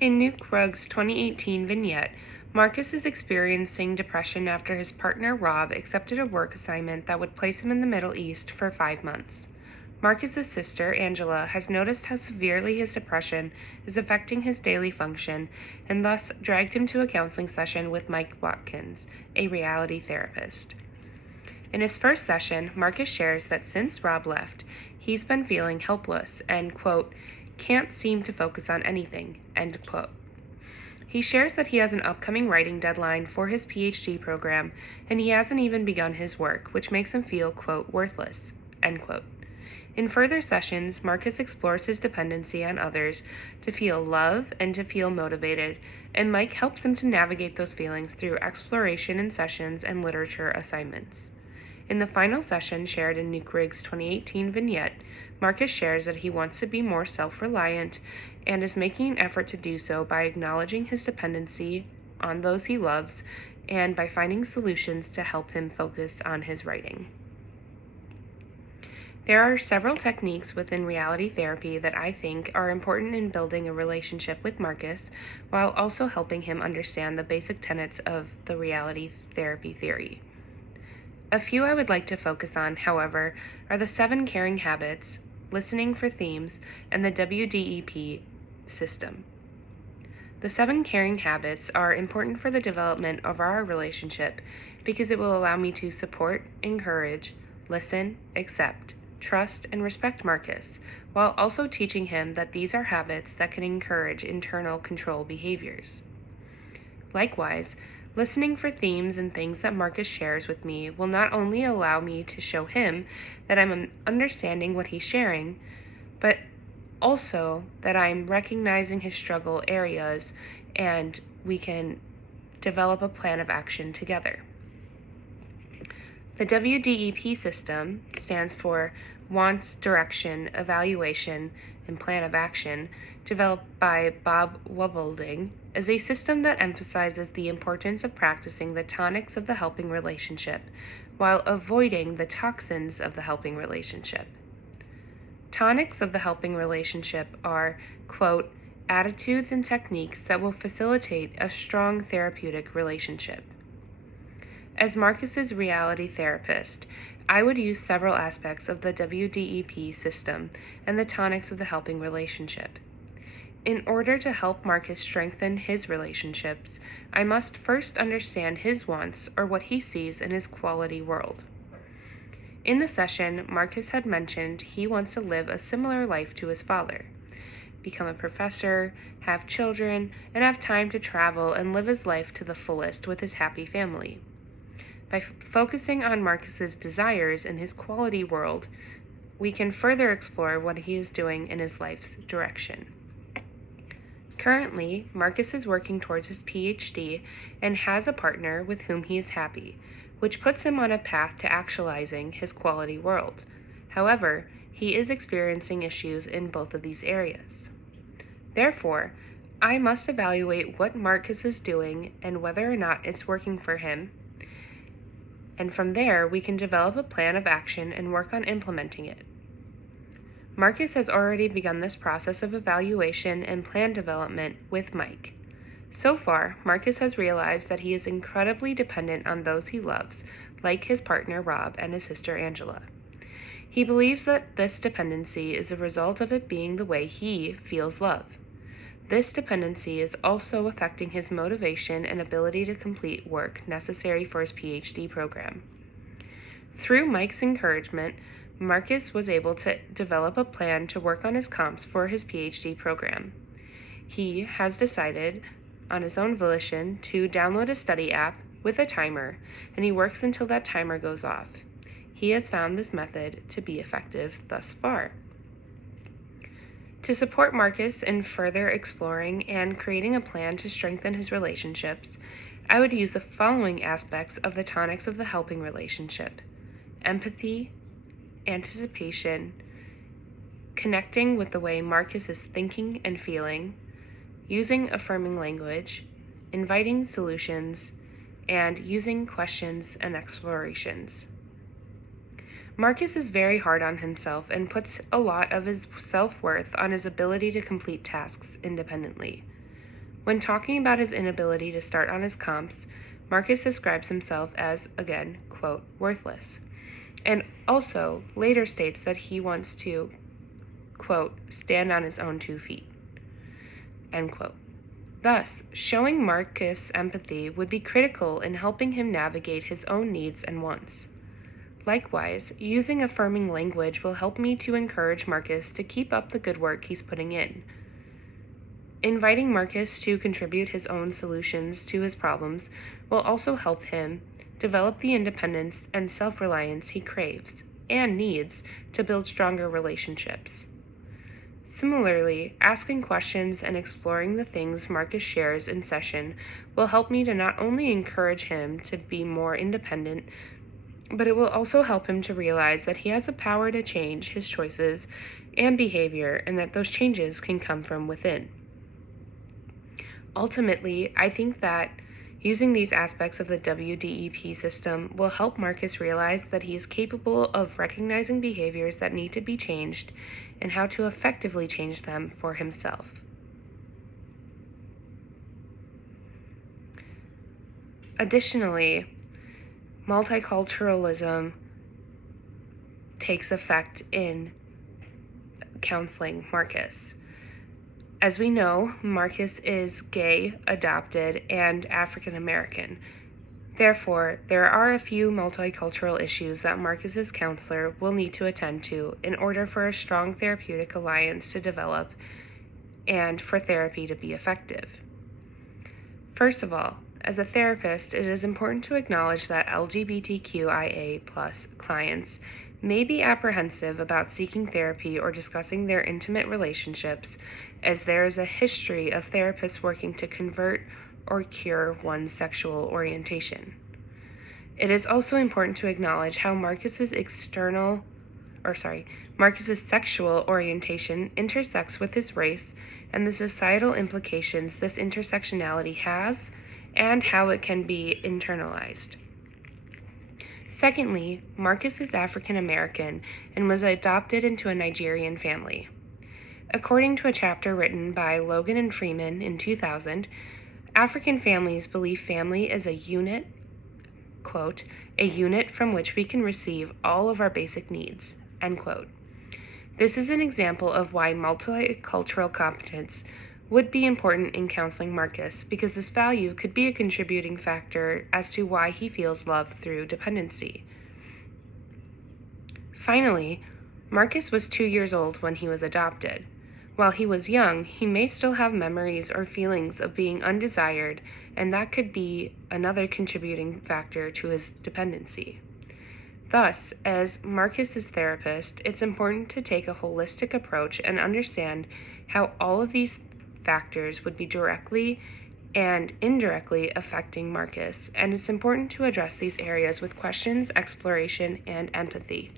In Neukrug's 2018 vignette, Marcus is experiencing depression after his partner Rob accepted a work assignment that would place him in the Middle East for 5 months. Marcus's sister, Angela, has noticed how severely his depression is affecting his daily function and thus dragged him to a counseling session with Mike Watkins, a reality therapist. In his first session, Marcus shares that since Rob left, he's been feeling helpless and, quote, can't seem to focus on anything, end quote. He shares that he has an upcoming writing deadline for his PhD program, and he hasn't even begun his work, which makes him feel, quote, worthless, end quote. In further sessions, Marcus explores his dependency on others to feel love and to feel motivated, and Mike helps him to navigate those feelings through exploration in sessions and literature assignments. In the final session shared in Neukrug's 2018 vignette, Marcus shares that he wants to be more self-reliant and is making an effort to do so by acknowledging his dependency on those he loves and by finding solutions to help him focus on his writing. There are several techniques within reality therapy that I think are important in building a relationship with Marcus while also helping him understand the basic tenets of the reality therapy theory. A few I would like to focus on, however, are the 7 caring habits, listening for themes, and the WDEP system. The 7 caring habits are important for the development of our relationship because it will allow me to support, encourage, listen, accept, trust, and respect Marcus, while also teaching him that these are habits that can encourage internal control behaviors. Likewise, listening for themes and things that Marcus shares with me will not only allow me to show him that I'm understanding what he's sharing, but also that I'm recognizing his struggle areas and we can develop a plan of action together. The WDEP system stands for Wants, Direction, Evaluation, and Plan of Action, developed by Bob Wobbleding, is a system that emphasizes the importance of practicing the tonics of the helping relationship while avoiding the toxins of the helping relationship. Tonics of the helping relationship are, quote, attitudes and techniques that will facilitate a strong therapeutic relationship. As Marcus's reality therapist, I would use several aspects of the WDEP system and the tonics of the helping relationship. In order to help Marcus strengthen his relationships, I must first understand his wants or what he sees in his quality world. In the session, Marcus had mentioned he wants to live a similar life to his father, become a professor, have children, and have time to travel and live his life to the fullest with his happy family. By focusing on Marcus's desires in his quality world, we can further explore what he is doing in his life's direction. Currently, Marcus is working towards his PhD and has a partner with whom he is happy, which puts him on a path to actualizing his quality world. However, he is experiencing issues in both of these areas. Therefore, I must evaluate what Marcus is doing and whether or not it's working for him, and from there we can develop a plan of action and work on implementing it. Marcus has already begun this process of evaluation and plan development with Mike. So far, Marcus has realized that he is incredibly dependent on those he loves, like his partner Rob and his sister Angela. He believes that this dependency is a result of it being the way he feels love. This dependency is also affecting his motivation and ability to complete work necessary for his PhD program. Through Mike's encouragement, Marcus was able to develop a plan to work on his comps for his PhD program. He has decided, on his own volition, to download a study app with a timer, and he works until that timer goes off. He has found this method to be effective thus far. To support Marcus in further exploring and creating a plan to strengthen his relationships, I would use the following aspects of the tonics of the helping relationship: empathy, anticipation, connecting with the way Marcus is thinking and feeling, using affirming language, inviting solutions, and using questions and explorations. Marcus is very hard on himself and puts a lot of his self-worth on his ability to complete tasks independently. When talking about his inability to start on his comps, Marcus describes himself as, again, quote, worthless, and also later states that he wants to, quote, stand on his own 2 feet, end quote. Thus, showing Marcus empathy would be critical in helping him navigate his own needs and wants. Likewise, using affirming language will help me to encourage Marcus to keep up the good work he's putting in. Inviting Marcus to contribute his own solutions to his problems will also help him develop the independence and self-reliance he craves and needs to build stronger relationships. Similarly, asking questions and exploring the things Marcus shares in session will help me to not only encourage him to be more independent, but it will also help him to realize that he has the power to change his choices and behavior and that those changes can come from within. Ultimately, I think that using these aspects of the WDEP system will help Marcus realize that he is capable of recognizing behaviors that need to be changed and how to effectively change them for himself. Additionally, multiculturalism takes effect in counseling Marcus. As we know, Marcus is gay, adopted, and African American. Therefore, there are a few multicultural issues that Marcus's counselor will need to attend to in order for a strong therapeutic alliance to develop and for therapy to be effective. First of all, as a therapist, it is important to acknowledge that LGBTQIA+ clients may be apprehensive about seeking therapy or discussing their intimate relationships, as there is a history of therapists working to convert or cure one's sexual orientation. It is also important to acknowledge how Marcus's sexual orientation intersects with his race and the societal implications this intersectionality has and how it can be internalized. Secondly, Marcus is African American and was adopted into a Nigerian family. According to a chapter written by Logan and Freeman in 2000, African families believe family is a unit, quote, a unit from which we can receive all of our basic needs, end quote. This is an example of why multicultural competence would be important in counseling Marcus, because this value could be a contributing factor as to why he feels love through dependency. Finally, Marcus was 2 years old when he was adopted. While he was young, he may still have memories or feelings of being undesired, and that could be another contributing factor to his dependency. Thus, as Marcus's therapist, it's important to take a holistic approach and understand how all of these factors would be directly and indirectly affecting Marcus, and it's important to address these areas with questions, exploration, and empathy.